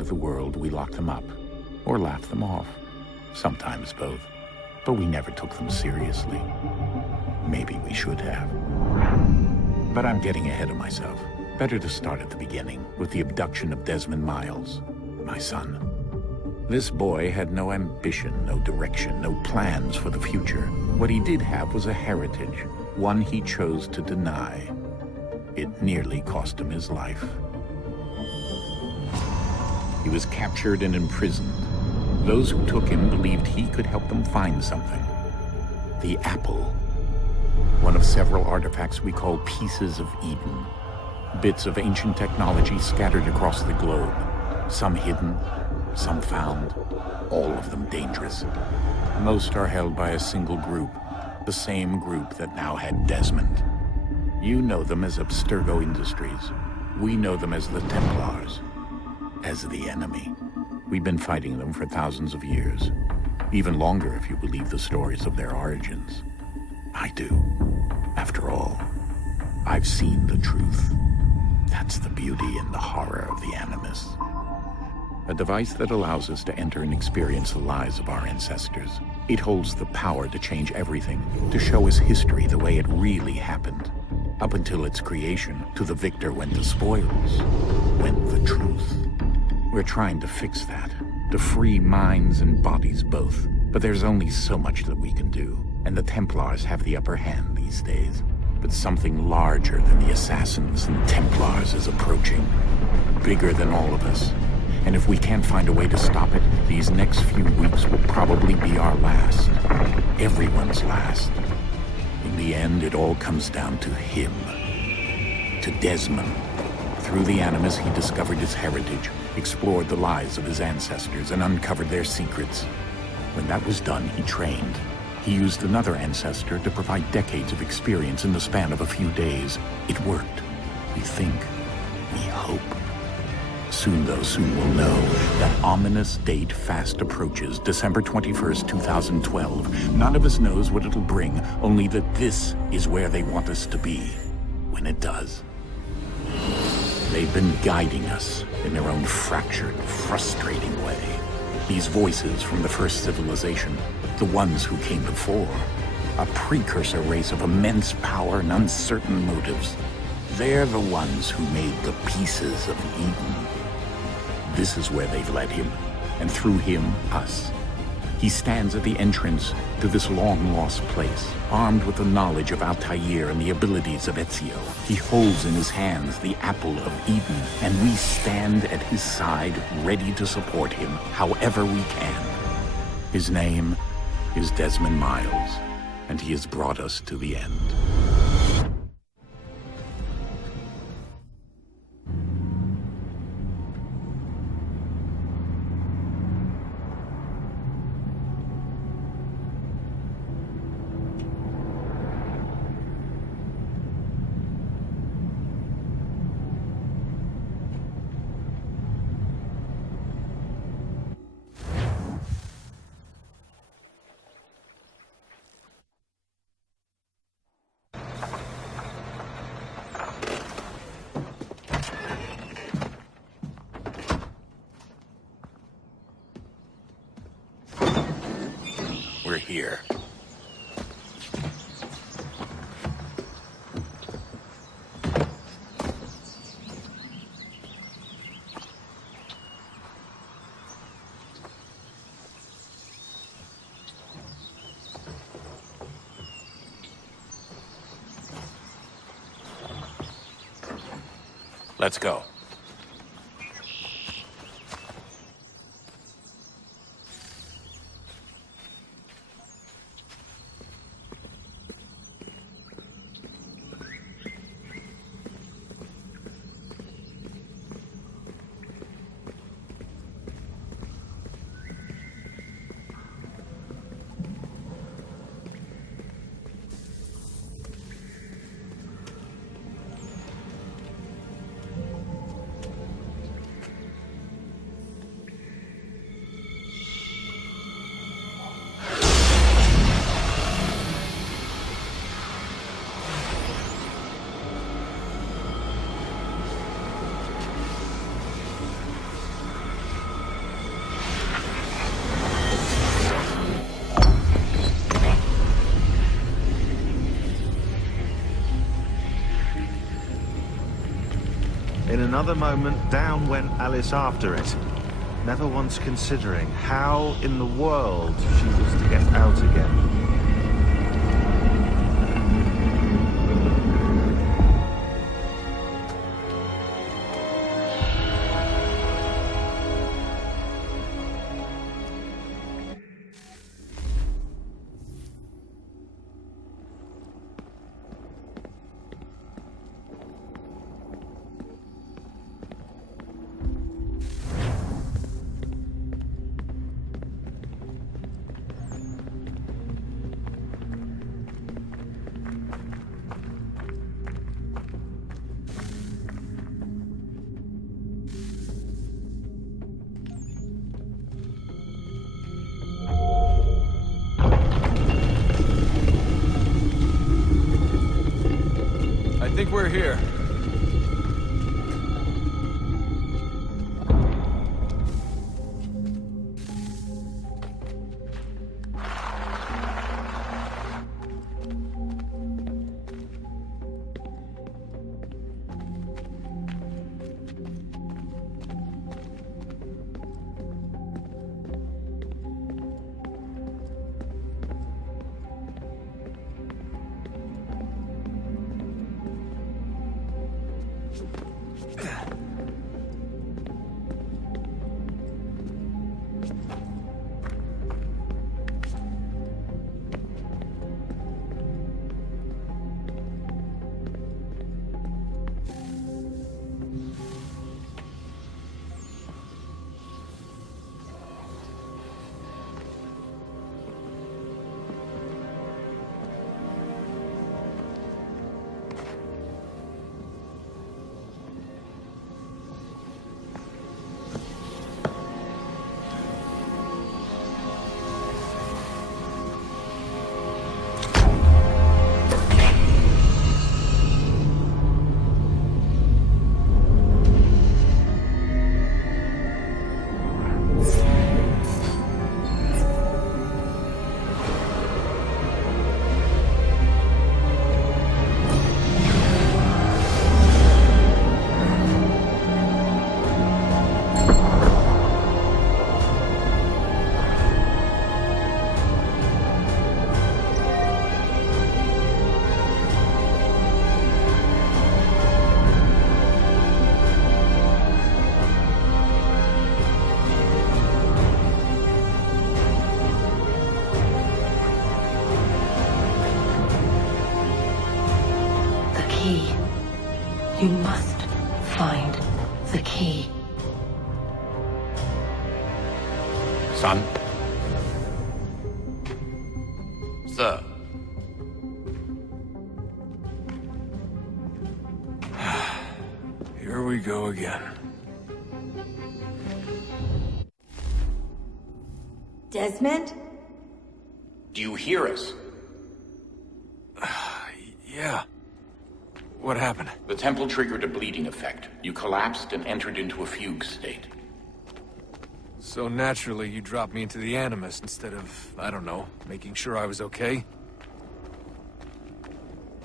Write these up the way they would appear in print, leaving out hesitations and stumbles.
of the world, we locked them up or laughed them off. Sometimes both. But we never took them seriously. Maybe we should have. But I'm getting ahead of myself. Better to start at the beginning, with the abduction of Desmond Miles, my son. This boy had no ambition, no direction, no plans for the future. What he did have was a heritage, one he chose to deny. It nearly cost him his life. He was captured and imprisoned. Those who took him believed he could help them find something. The apple. One of several artifacts we call pieces of Eden. Bits of ancient technology scattered across the globe. Some hidden, some found, all of them dangerous. Most are held by a single group, the same group that now had Desmond. You know them as Abstergo Industries. We know them as the Templars, as the enemy. We've been fighting them for thousands of years, even longer if you believe the stories of their origins. I do. After all, I've seen the truth. That's the beauty and the horror of the Animus. A device that allows us to enter and experience the lives of our ancestors. It holds the power to change everything, to show us history the way it really happened. Up until its creation, to the victor went the spoils, went the truth. We're trying to fix that, to free minds and bodies both. But there's only so much that we can do, and the Templars have the upper hand these days. But something larger than the assassins and Templars is approaching, bigger than all of us. And if we can't find a way to stop it, these next few weeks will probably be our last. Everyone's last. In the end, it all comes down to him. To Desmond. Through the Animus, he discovered his heritage, explored the lives of his ancestors, and uncovered their secrets. When that was done, he trained. He used another ancestor to provide decades of experience in the span of a few days. It worked. We think. We hope. Soon, though, soon we'll know. That ominous date fast approaches, December 21st, 2012. None of us knows what it'll bring, only that this is where they want us to be, when it does. They've been guiding us in their own fractured, frustrating way. These voices from the first civilization, the ones who came before, a precursor race of immense power and uncertain motives. They're the ones who made the pieces of Eden. This is where they've led him, and through him, us. He stands at the entrance to this long-lost place, armed with the knowledge of Altair and the abilities of Ezio. He holds in his hands the apple of Eden, and we stand at his side, ready to support him however we can. His name is Desmond Miles, and he has brought us to the end. We're here. Let's go. another moment, down went Alice after it, never once considering how in the world she was to get out again. I think we're here. You must find the key. Son? Sir. Here we go again. Desmond? Do you hear us? Yeah. What happened? The temple triggered a bleeding effect. You collapsed and entered into a fugue state. So naturally, you dropped me into the Animus instead of, I don't know, making sure I was okay?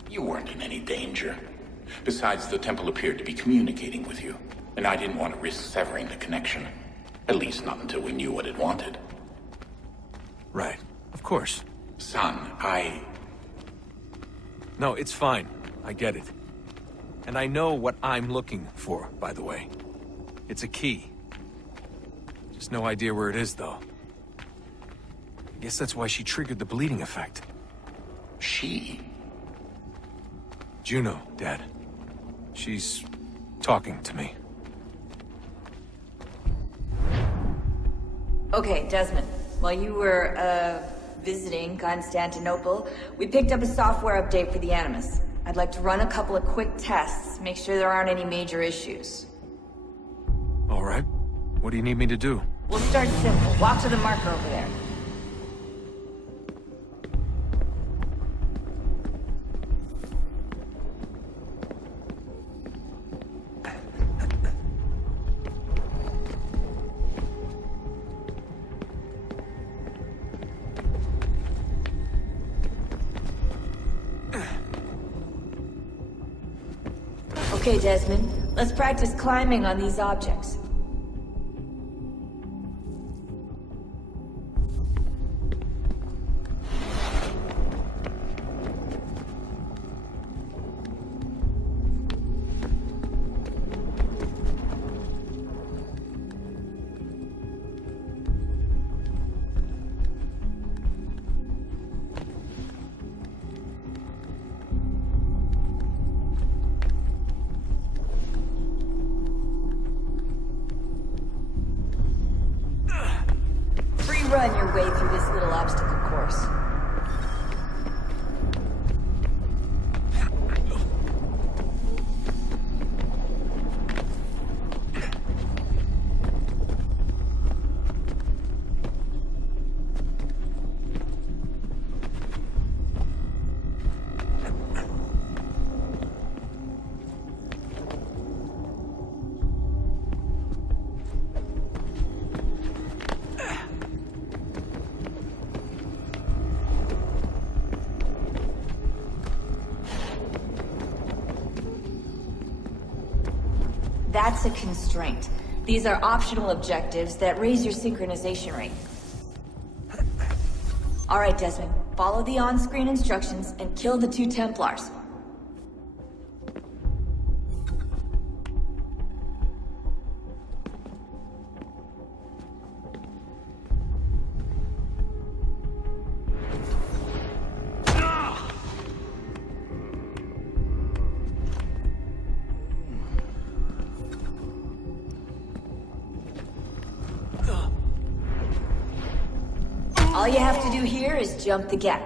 You weren't in any danger. Besides, the temple appeared to be communicating with you, and I didn't want to risk severing the connection. At least not until we knew what it wanted. Right. Of course. Son, No, it's fine. I get it. And I know what I'm looking for, by the way. It's a key. Just no idea where it is, though. I guess that's why she triggered the bleeding effect. She? Juno, Dad. She's talking to me. Okay, Desmond. While you were, visiting Constantinople, we picked up a software update for the Animus. I'd like to run a couple of quick tests, make sure there aren't any major issues. All right. What do you need me to do? We'll start simple. Walk to the marker over there. Okay, Desmond. Let's practice climbing on these objects. Run your way through this little obstacle course. That's a constraint. These are optional objectives that raise your synchronization rate. Alright, Desmond. Follow the on-screen instructions and kill the 2 Templars. All you have to do here is jump the gap.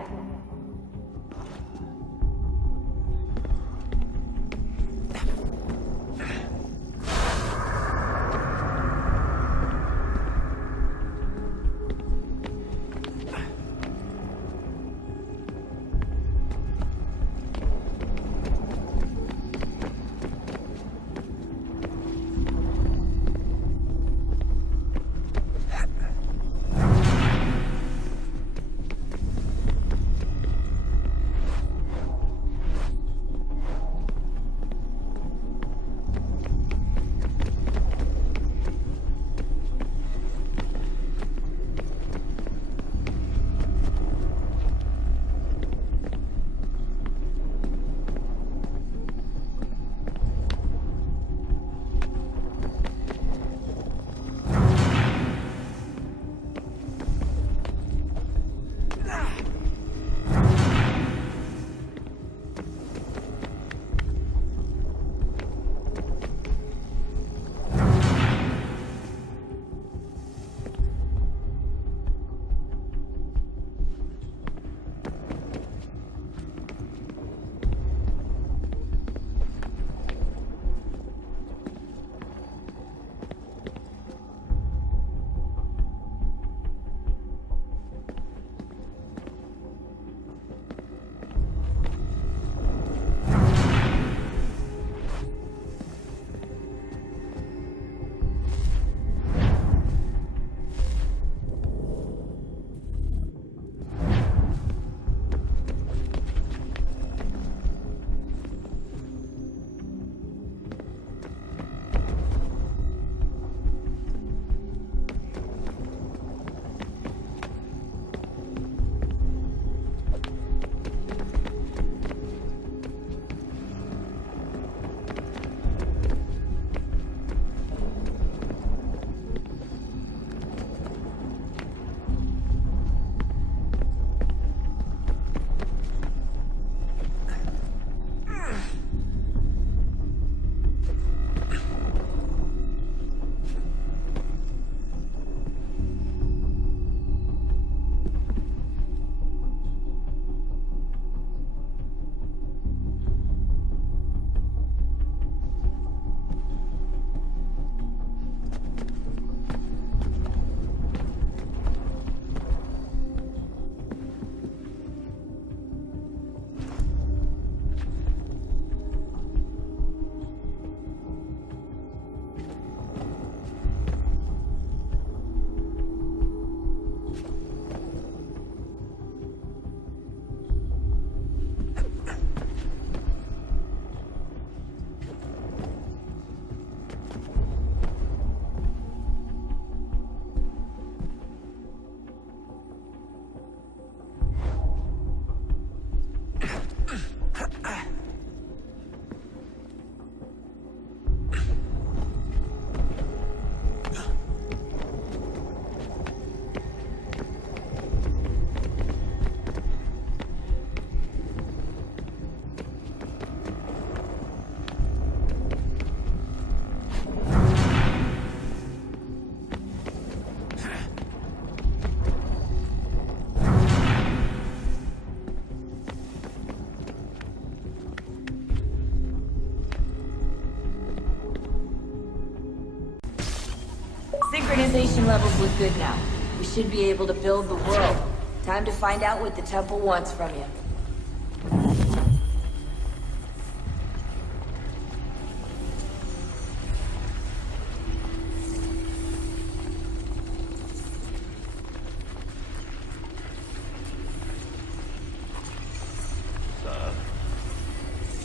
Civilization levels look good now. We should be able to build the world. Time to find out what the temple wants from you.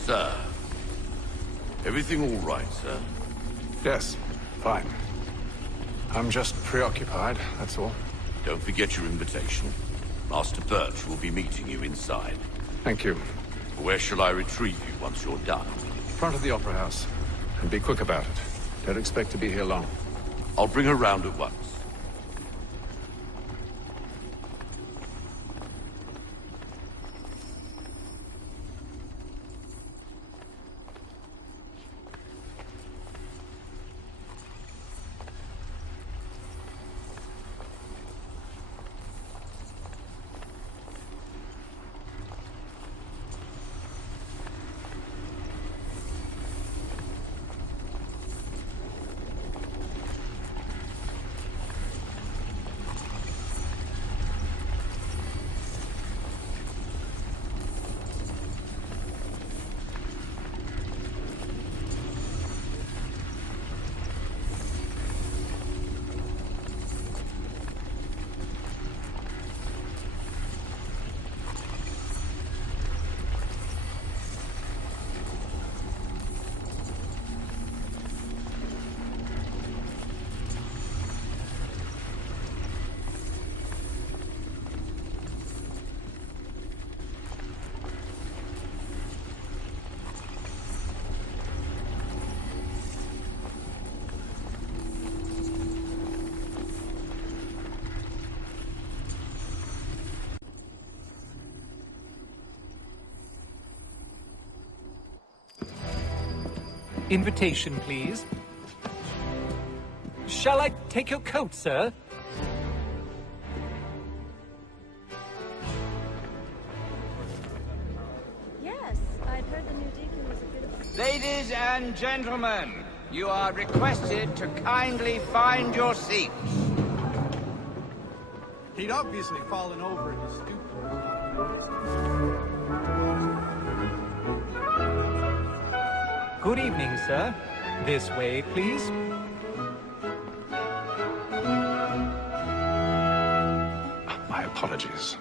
Sir. Everything all right, sir? Yes, fine. I'm just preoccupied, that's all. Don't forget your invitation. Master Birch will be meeting you inside. Thank you. Where shall I retrieve you once you're done? Front of the Opera House. And be quick about it. Don't expect to be here long. I'll bring her round at once. Invitation, please. Shall I take your coat, sir? Yes, I'd heard the new deacon was a bit of a... Ladies and gentlemen, you are requested to kindly find your seats. He'd obviously fallen over in his stupor. Good evening, sir. This way, please. My apologies.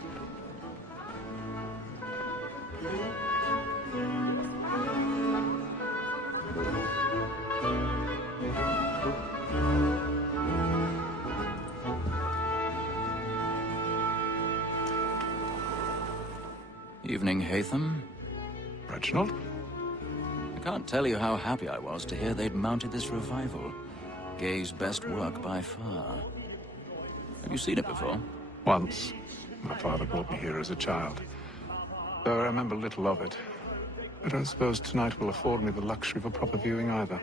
Evening, Hatham. Reginald? I can't tell you how happy I was to hear they'd mounted this revival. Gay's best work by far. Have you seen it before? Once. My father brought me here as a child. Though I remember little of it. I don't suppose tonight will afford me the luxury of a proper viewing either.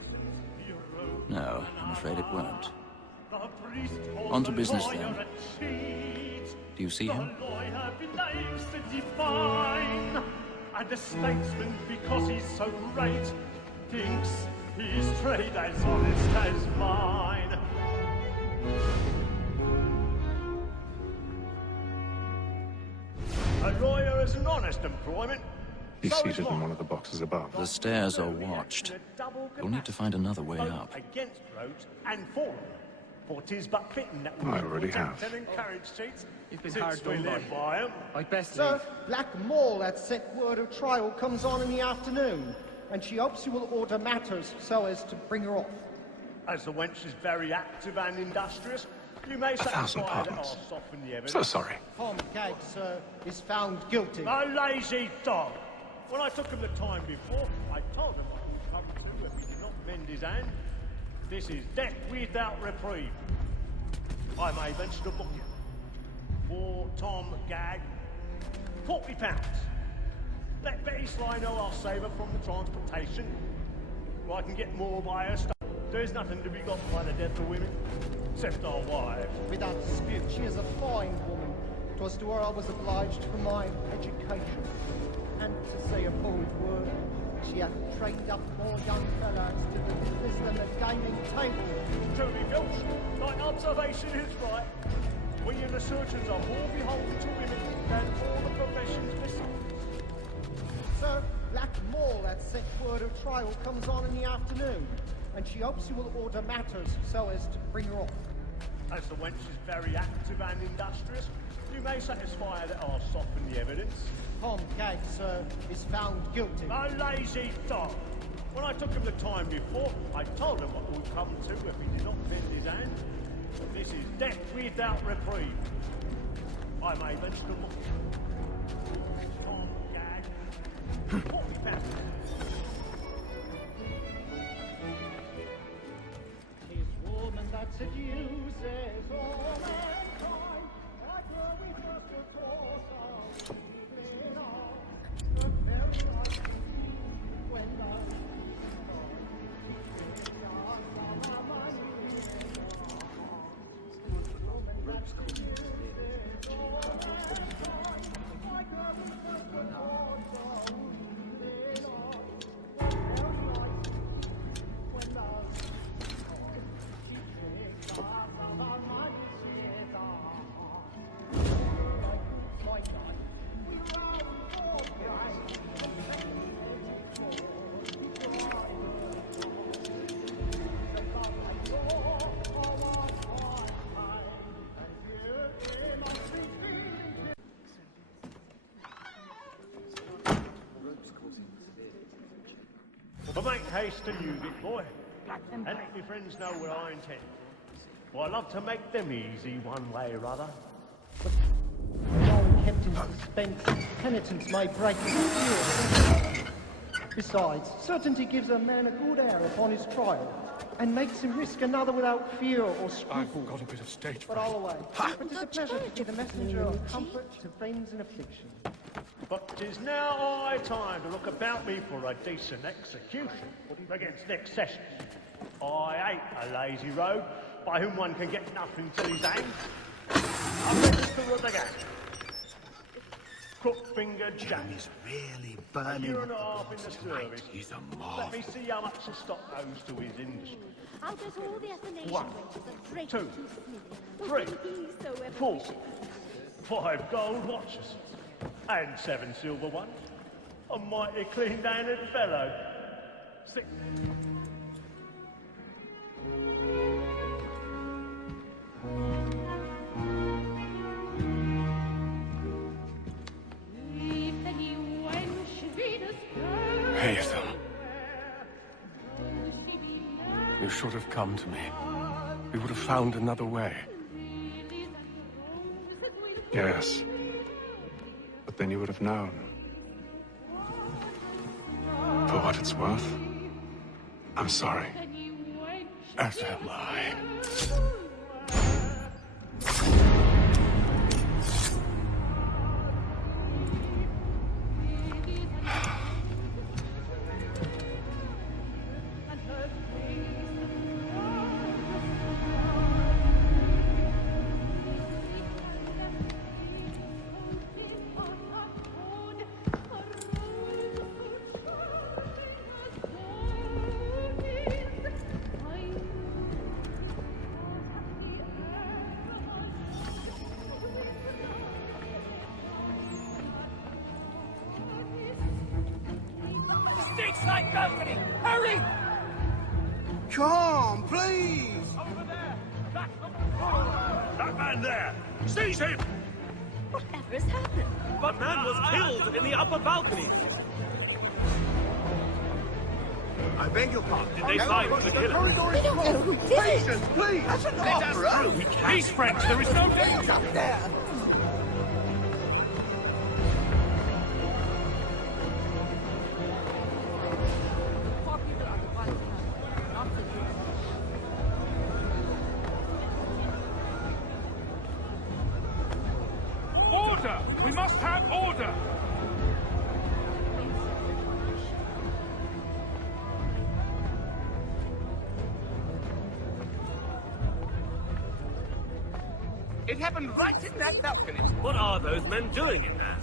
No, I'm afraid it won't. On to business, then. Do you see him? And the statesman, because he's so great, thinks his trade as honest as mine. A lawyer is an honest employment. He's seated in one of the boxes above. The stairs are watched. You'll need to find another way up. Against roads and for them. For 'tis but fitting that I already have. You've been hard done by 'em. I'd best Sir, Black Mall had set word of trial comes on in the afternoon, and she hopes you will order matters so as to bring her off. As the wench is very active and industrious, you may thousand satisfy that I'll pardons. soften the evidence. So sorry. Tom Gagg, sir, is found guilty. A lazy dog. When I took him the time before, I told him what he would come to if he did not mend his hand. This is death without reprieve. I may venture to book you. For Tom Gagg, £40. Let Betty Sly know I'll save her from the transportation. Or I can get more by her stuff. There's nothing to be got by the death of women, except our wives. Without dispute, she is a fine woman. 'Twas to her I was obliged for my education. And to say a bold word, she hadn't trained up more young fellows to the business than the gaming table. Truly, Gulch, thy observation is right. We and the surgeons are more beholden to women than all the professions besides. Sir, Black Mall at set word of trial comes on in the afternoon, and she hopes you will order matters so as to bring her off. As the wench is very active and industrious, you may satisfy her that I'll soften the evidence. Tom Gag, sir, is found guilty. A lazy dog! When I took him the time before, I told him what would come to if he did not bend his hand. This is death without reprieve. I may venture to look. Tom Gag. What we found? This woman that seduces all mankind, that girl we just adore so leaving on, the very night when the But make haste and use it, boy. And let my friends know what I intend. For I love to make them easy one way or other. long kept in suspense, penitence may break the spirit. Besides, certainty gives a man a good air upon his trial, and makes him risk another without fear or scruple. I've got a bit of stage But fright. I'll away. It is a pleasure to be the messenger of comfort to friends in affliction. But 'tis now high time to look about me for a decent execution against next session. I hate a lazy rogue by whom one can get nothing till he's hanged. I'm register of the gang. Crook-fingered Jack. He's really A burning. year and a half in the service. He's a Let me see how much the stock goes to his industry. I'll get all the affirmation One, wages of Drake two, to Smithy. three, He's so 4, 5 gold watches, and 7 silver ones. A mighty clean-handed fellow. 6. Hazel. You should have come to me. We would have found another way. Yes. But then you would have known. For what it's worth, I'm sorry. As am I. Stateside balcony! Hurry! Come, please! Over there! That man there! Seize him! Whatever has happened? That man was killed in the upper balcony! I beg your pardon. Did they find the killer? We don't know who did it! Patience, please! That's an opera! He's French, there is no danger! Up there! Order! We must have order! It happened right in that balcony. What are those men doing in there?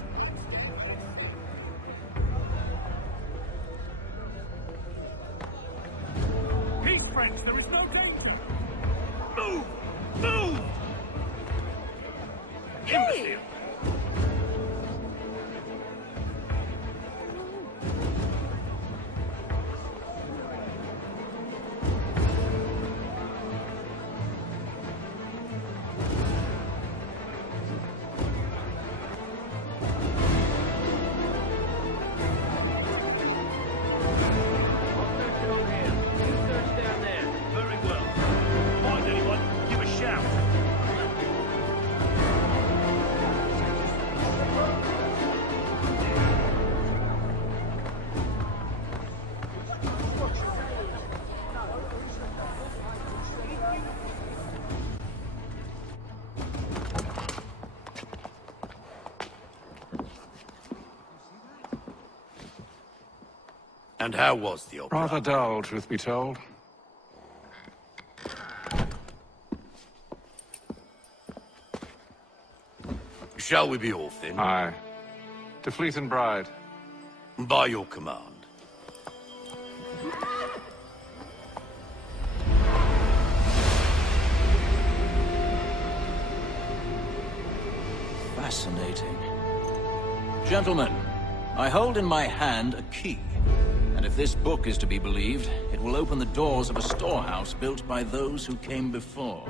Imbecile! And how was the opera? Rather dull, truth be told. Shall we be off then? Aye. To Fleet and Bride. By your command. Fascinating. Gentlemen, I hold in my hand a key. And if this book is to be believed, it will open the doors of a storehouse built by those who came before.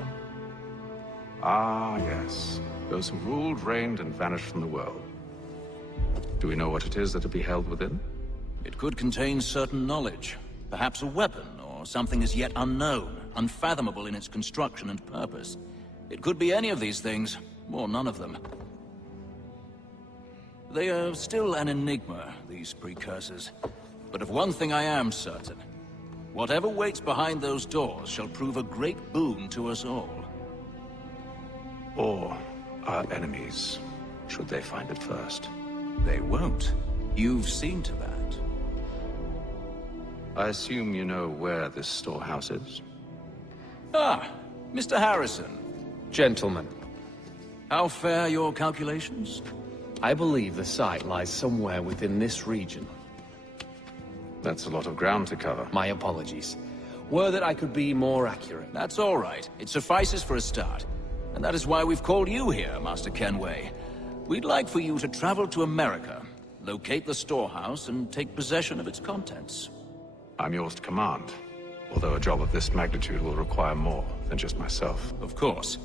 Ah, yes. Those who ruled, reigned, and vanished from the world. Do we know what it is that will be held within? It could contain certain knowledge. Perhaps a weapon, or something as yet unknown, unfathomable in its construction and purpose. It could be any of these things, or none of them. They are still an enigma, these precursors. But of one thing I am certain. Whatever waits behind those doors shall prove a great boon to us all. Or our enemies, should they find it first. They won't. You've seen to that. I assume you know where this storehouse is? Ah, Mr. Harrison. Gentlemen. How fare your calculations? I believe the site lies somewhere within this region. That's a lot of ground to cover. My apologies. Were that I could be more accurate. That's all right. It suffices for a start. And that is why we've called you here, Master Kenway. We'd like for you to travel to America, locate the storehouse, and take possession of its contents. I'm yours to command. Although a job of this magnitude will require more than just myself. Of course.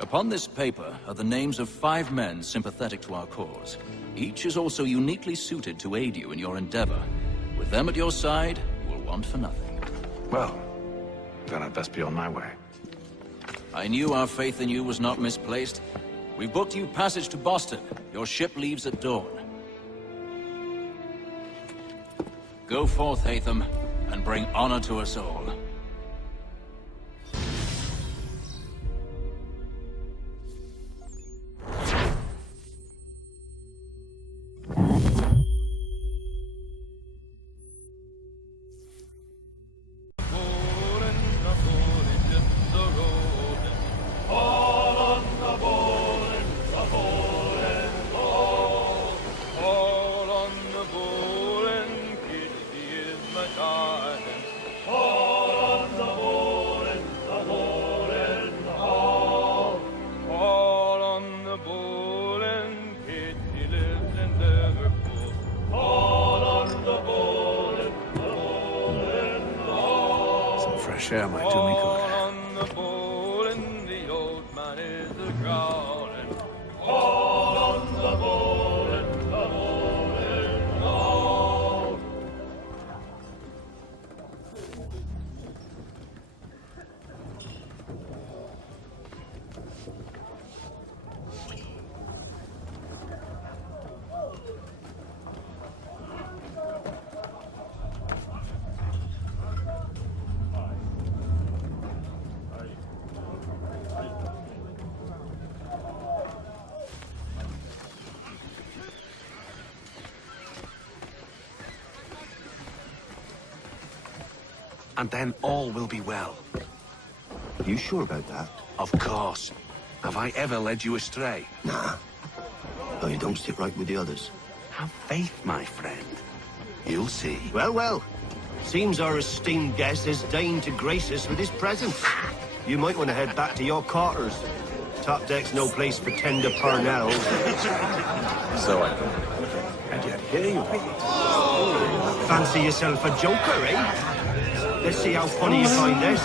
Upon this paper are the names of 5 men sympathetic to our cause. Each is also uniquely suited to aid you in your endeavor. With them at your side, you will want for nothing. Well, then I'd best be on my way. I knew our faith in you was not misplaced. We booked you passage to Boston. Your ship leaves at dawn. Go forth, Hatham, and bring honor to us all. Share my tummy good. And then all will be well. You sure about that? Of course. Have I ever led you astray? Nah. No, you don't sit right with the others. Have faith, my friend. You'll see. Well, well. Seems our esteemed guest has deigned to grace us with his presence. You might want to head back to your quarters. Top deck's no place for tender parnells. So I thought. And yet here you are. Fancy yourself a joker, eh? Let's see how funny you find this.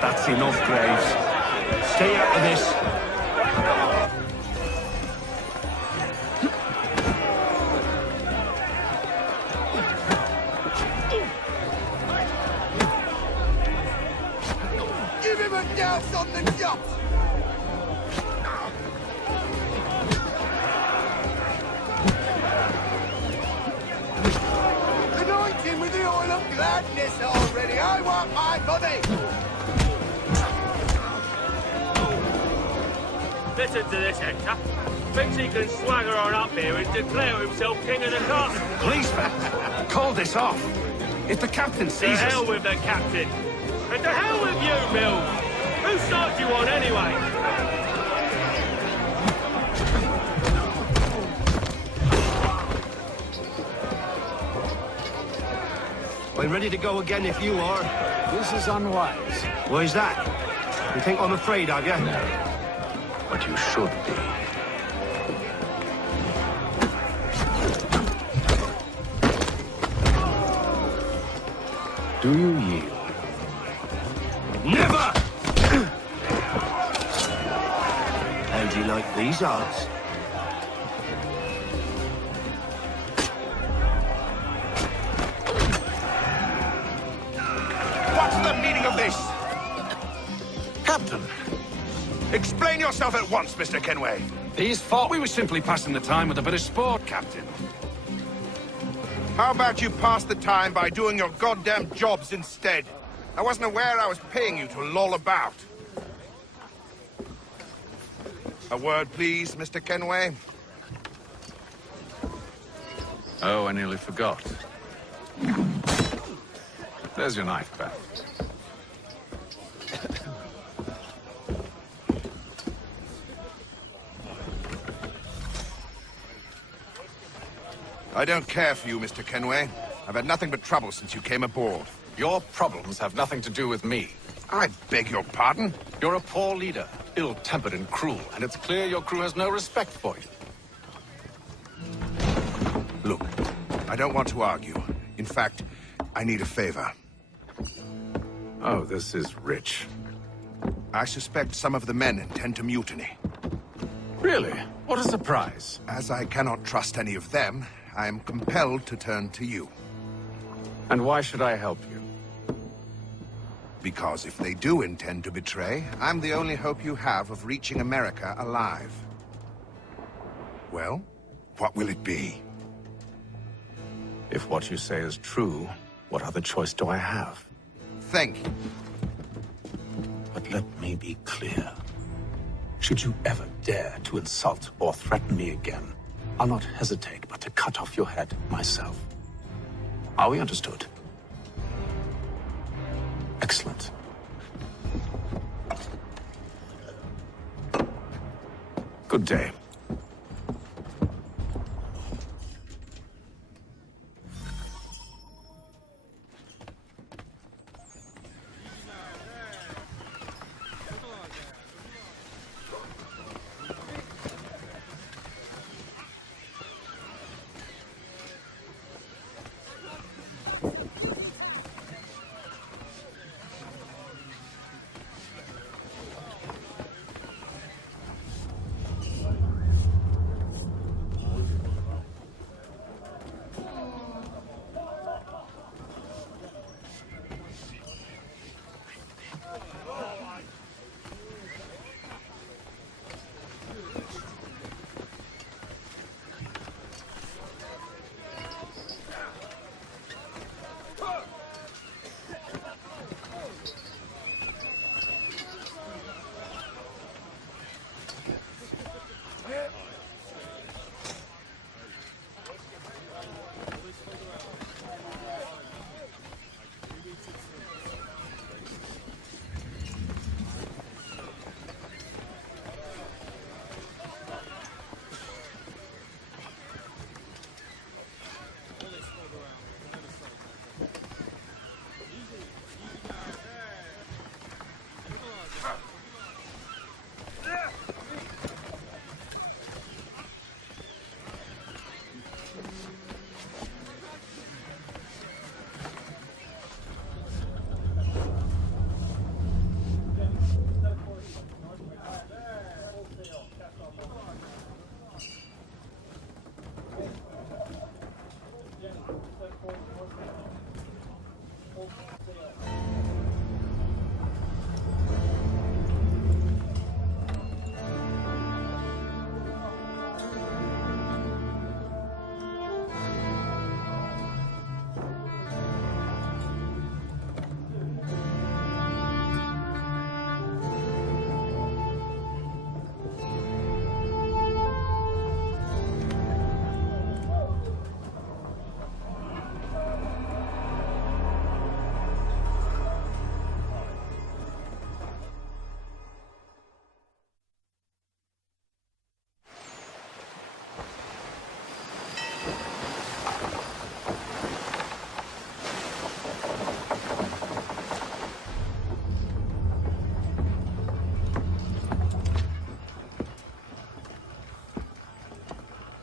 That's enough, Graves. Stay out of this. Give him a douse on the job! Anoint him with the oil of gladness already! I want my money! Listen to this, Hector. Thinks he can swagger on up here and declare himself king of the castle. Policeman, call this off. If the captain To sees hell us... with the captain. And to hell with you, Mills. Whose side do you on anyway? I'm ready to go again if you are. This is unwise. Why is that? You think I'm afraid of you? No. But you should be. Do you yield? Never! How do you like these odds? What's the meaning of this? Captain, Explain yourself at once, Mr. Kenway. these thought we were simply passing the time with a bit of sport, Captain. How about you pass the time by doing your goddamn jobs instead? I wasn't aware I was paying you to loll about. A word, please, Mr. Kenway. Oh, I nearly forgot. There's your knife back. I don't care for you, Mr. Kenway. I've had nothing but trouble since you came aboard. Your problems have nothing to do with me. I beg your pardon? You're a poor leader, ill-tempered and cruel, and it's clear your crew has no respect for you. Look, I don't want to argue. In fact, I need a favor. Oh, this is rich. I suspect some of the men intend to mutiny. Really? What a surprise. As I cannot trust any of them, I am compelled to turn to you. And why should I help you? Because if they do intend to betray, I'm the only hope you have of reaching America alive. Well, what will it be? If what you say is true, what other choice do I have? Thank you. But let me be clear. Should you ever dare to insult or threaten me again, I'll not hesitate but to cut off your head myself. Are we understood? Excellent. Good day.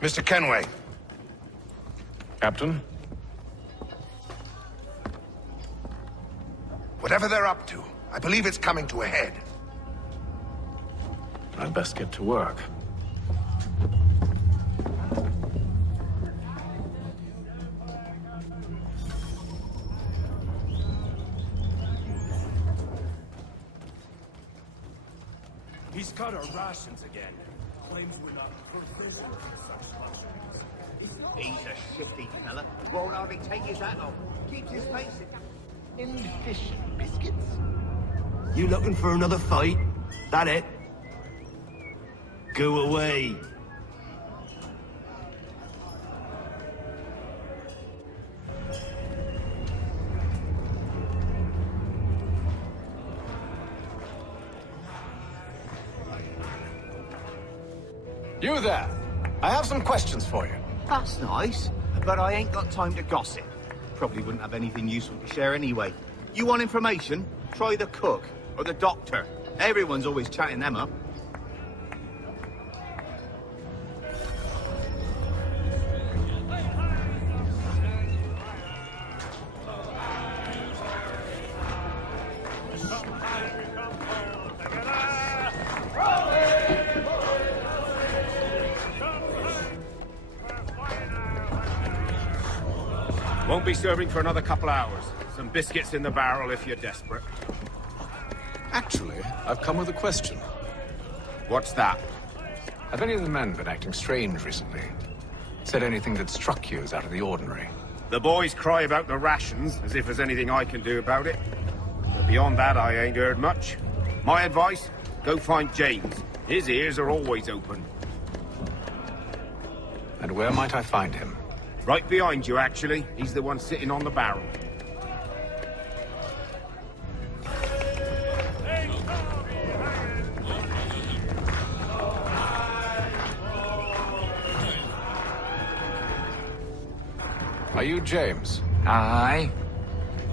Mr. Kenway. Captain? Whatever they're up to, I believe it's coming to a head. I'd best get to work. He's cut our rations again. Claims we're not provisioned for such luxuries. He's a shifty fella. Won't hardly take his hat off. Keeps his face in fish and biscuits. You looking for another fight? That it? Go away. You there! I have some questions for you. That's nice, but I ain't got time to gossip. Probably wouldn't have anything useful to share anyway. You want information? Try the cook or the doctor. Everyone's always chatting them up. Won't be serving for another couple hours. Some biscuits in the barrel if you're desperate. Actually, I've come with a question. What's that? Have any of the men been acting strange recently? Said anything that struck you as out of the ordinary? The boys cry about the rations, as if there's anything I can do about it. But beyond that, I ain't heard much. My advice, go find James. His ears are always open. And where might I find him? Right behind you, actually. He's the one sitting on the barrel. Are you James? Aye.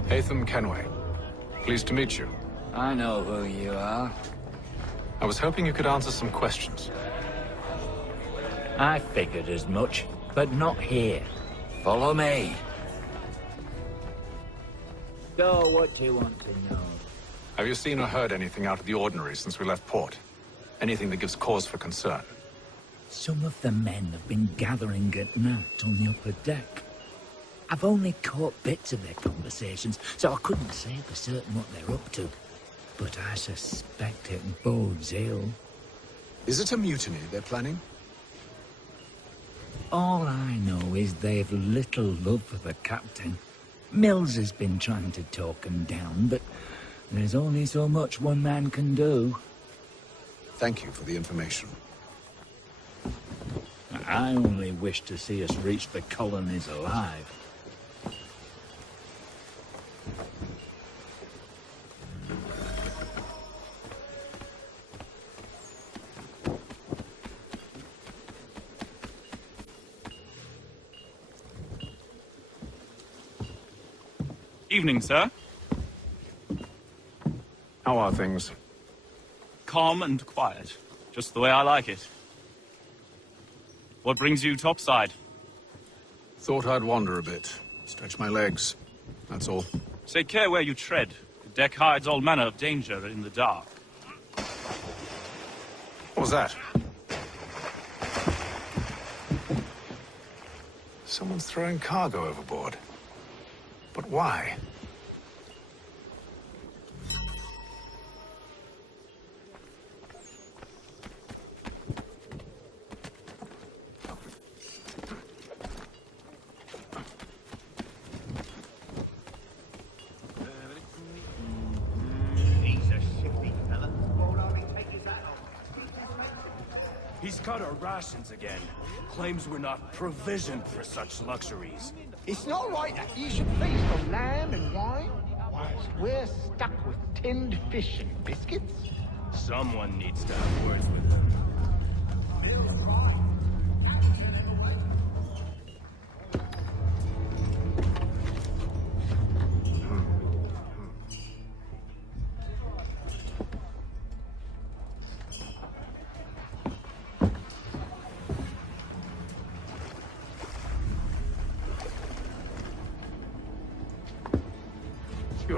Hatham Kenway. Pleased to meet you. I know who you are. I was hoping you could answer some questions. I figured as much, but not here. Follow me. So, what do you want to know? Have you seen or heard anything out of the ordinary since we left port? Anything that gives cause for concern? Some of the men have been gathering at night on the upper deck. I've only caught bits of their conversations, so I couldn't say for certain what they're up to. But I suspect it bodes ill. Is it a mutiny they're planning? All I know is they've little love for the captain. Mills has been trying to talk him down, but there's only so much one man can do. Thank you for the information. I only wish to see us reach the colonies alive. Evening, sir. How are things? Calm and quiet. Just the way I like it. What brings you topside? Thought I'd wander a bit. Stretch my legs. That's all. Take care where you tread. The deck hides all manner of danger in the dark. What was that? Someone's throwing cargo overboard. But why? He's cut our rations again. Claims we're not provisioned for such luxuries. It's not right that you should feast on lamb and wine. We're stuck with tinned fish and biscuits. Someone needs to have words with them.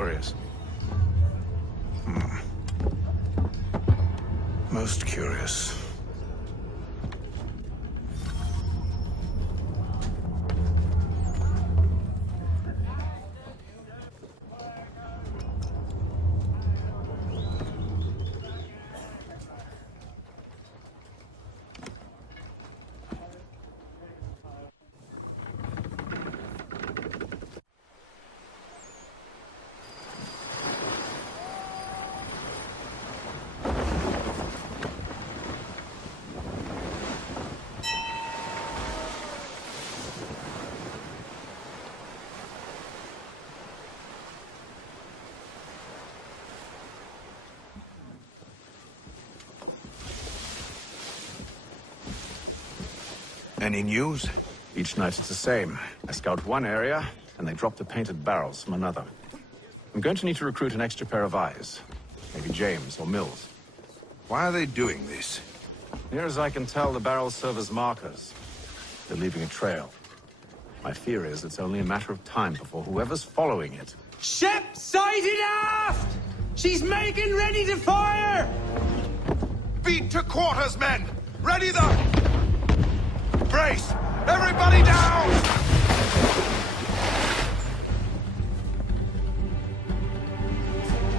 Curious. Most curious. Any news? Each night it's the same. I scout one area, and they drop the painted barrels from another. I'm going to need to recruit an extra pair of eyes. Maybe James or Mills. Why are they doing this? Near as I can tell, the barrels serve as markers. They're leaving a trail. My fear is it's only a matter of time before whoever's following it... Ship sighted aft! She's making ready to fire! Beat to quarters, men! Ready the... Brace! Everybody down!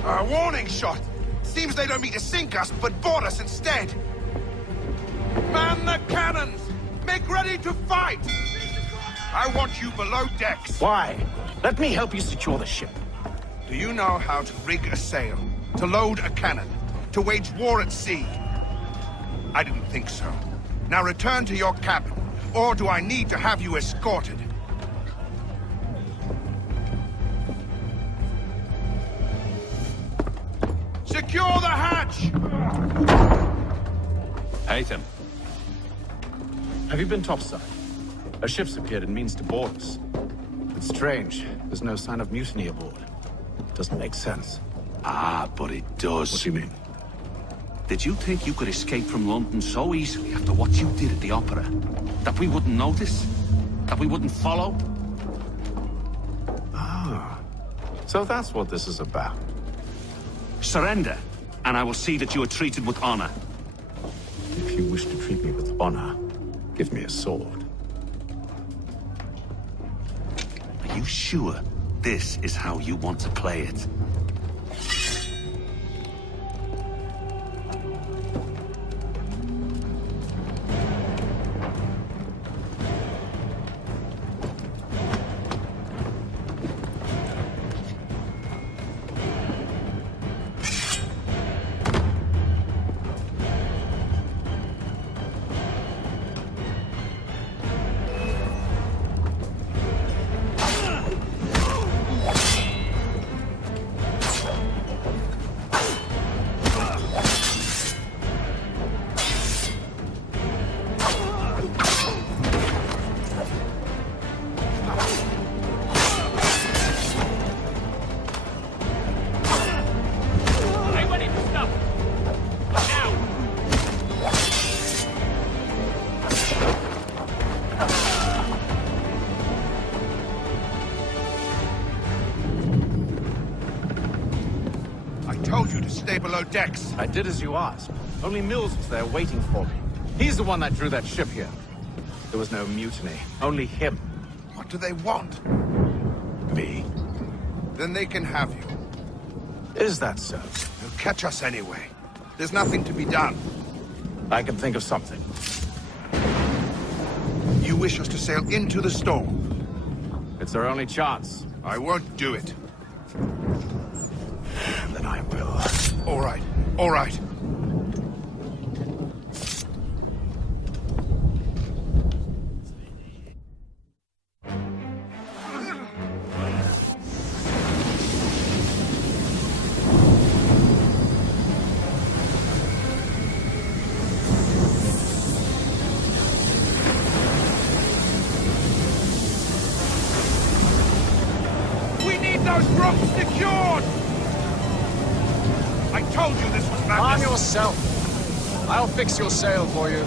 A warning shot! Seems they don't mean to sink us, but board us instead! Man the cannons! Make ready to fight! I want you below decks. Why? Let me help you secure the ship. Do you know how to rig a sail? To load a cannon? To wage war at sea? I didn't think so. Now return to your cabin. Or do I need to have you escorted? Secure the hatch! Haytham. Have you been topside? A ship's appeared and means to board us. It's strange. There's no sign of mutiny aboard. Doesn't make sense. Ah, but it does. What do you mean? Did you think you could escape from London so easily after what you did at the opera? That we wouldn't notice? That we wouldn't follow? Ah. So that's what this is about. Surrender, and I will see that you are treated with honor. If you wish to treat me with honor, give me a sword. Are you sure this is how you want to play it? Stay below decks. I did as you asked. Only Mills was there waiting for me. He's the one that drew that ship here. There was no mutiny. Only him. What do they want? Me. Then they can have you. Is that so? They'll catch us anyway. There's nothing to be done. I can think of something. You wish us to sail into the storm? It's our only chance. I won't do it. Then I will. All right. All right. We need those ropes secured! I told you this was madness! Arm yourself. I'll fix your sail for you.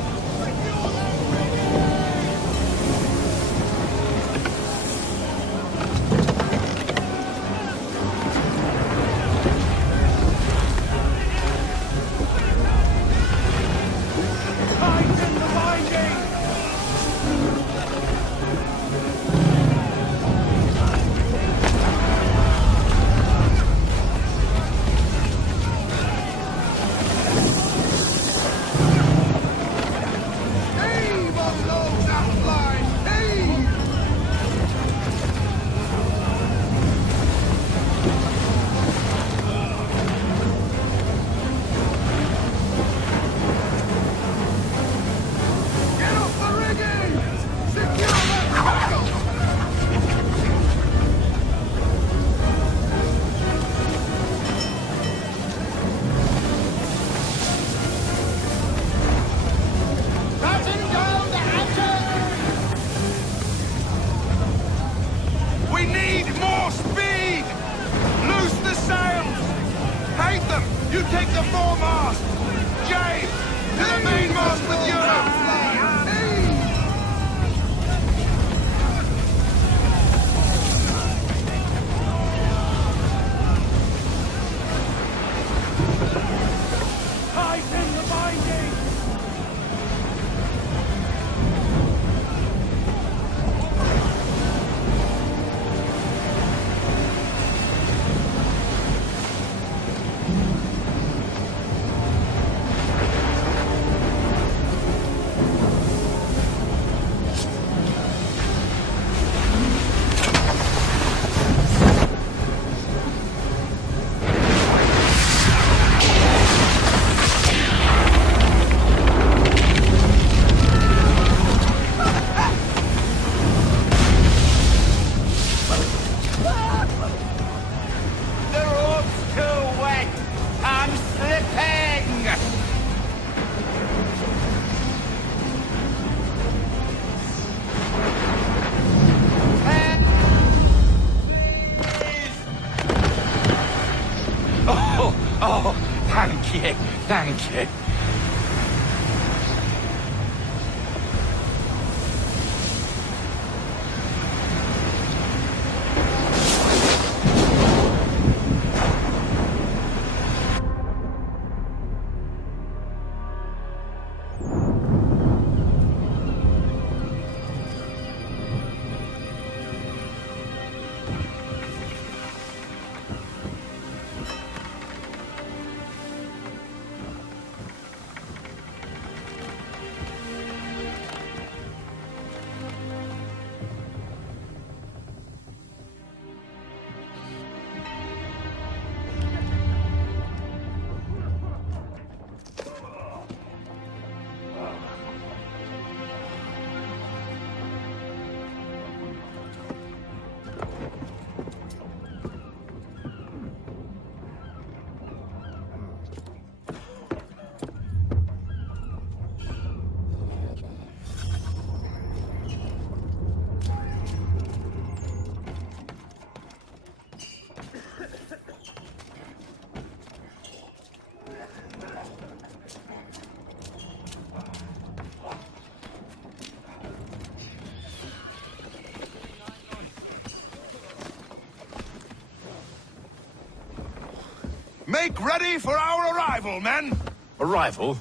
Make ready for our arrival, men! Arrival?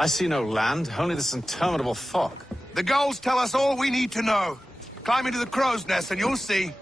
I see no land, only this interminable fog. The gulls tell us all we need to know. Climb into the crow's nest and you'll see.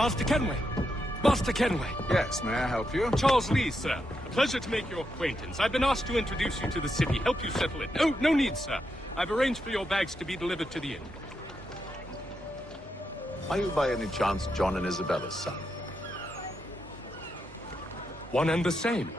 Master Kenway! Master Kenway! Yes, may I help you? Charles Lee, sir. A pleasure to make your acquaintance. I've been asked to introduce you to the city, help you settle in. Oh, no need, sir. I've arranged for your bags to be delivered to the inn. Are you by any chance John and Isabella's son? One and the same.